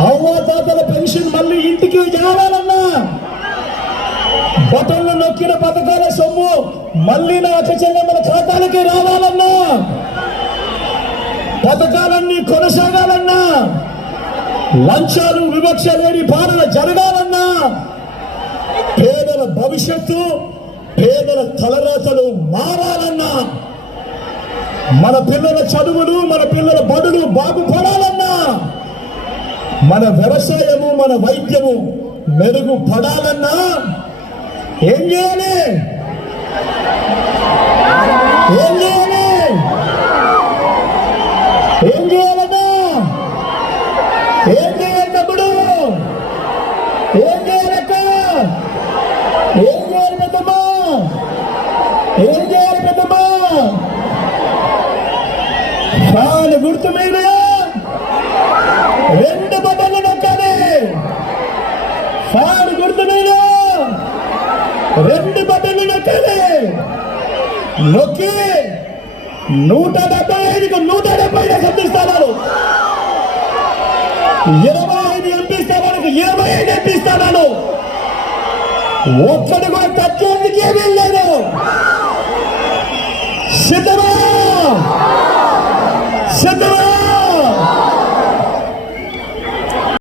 అవ్వాతాతల pension మళ్ళీ ఇంటికి చేరాలన్నా. బటన్లు నొక్కిన పథకాల సొమ్ము మళ్ళీ నా మన ఖాతాలకి రావాలన్నా. పథకాలన్నీ కొనసాగాలన్నా. లంచాలు వివక్ష లేని పాలన జరగాలన్నా. పేదల భవిష్యత్తు పేదల తలరాతలు మారాలన్నా. మన పిల్లల చదువులు మన పిల్లల బడులు బాబు మన వ్యవసాయము మన వైద్యము మెరుగుపడాలన్నా ఏం చేయాలి? ఏం చేయాలి? ఏం చేయాలన్నా? ఏం చేయాలి తమ్ముడు? ఏం చేయాలక్క ఏం చేయాలి పెద్దమ్మా? ఏం చేయాలి పెద్దమ్మా? చాలా గుర్తు మీరే ఫ్యాన్ గుర్తు మీద. రెండు బటన్లు నొక్కాలి నొక్కి. నూట డెబ్బై ఐదుకు నూట డెబ్బై ఐదు అసెంబ్లీ స్థానాలు ఇరవై ఐదు ఎంపీ స్థానాలకు ఇరవై ఐదు ఎంపీ స్థానాలు. ఒక్కటి కూడా తగ్గేందుకు ఏమీ